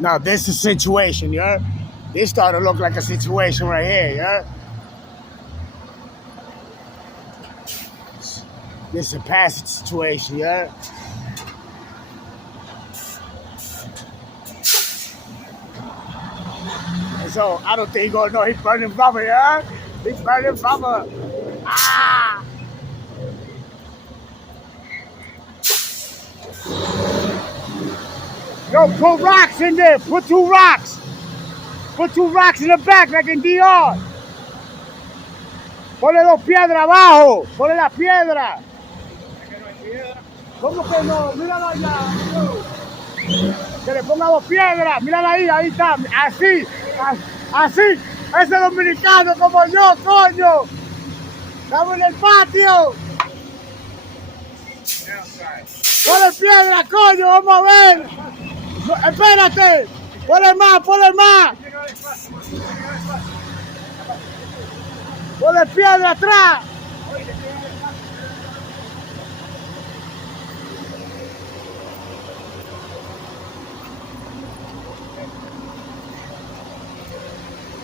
Now this is a situation, yeah? This started to look like a situation right here, yeah? This is a passage situation, yeah? And so I don't think he's gonna know he's burning rubber, yeah? He's burning rubber. Ah! Yo, put rocks in there. Put 2 rocks. Put 2 rocks in the back like in DR. Ponle 2 piedras abajo. Ponle la piedra. ¿Cómo que no? Míralo allá. Que le ponga 2 piedras. Mírala ahí, ahí está. Así. Así. Ese dominicano como yo, coño. Estamos en el patio. Ponle piedra, coño. Vamos a ver. No, espérate. Ponle más, ponle más. Ponle piedra atrás.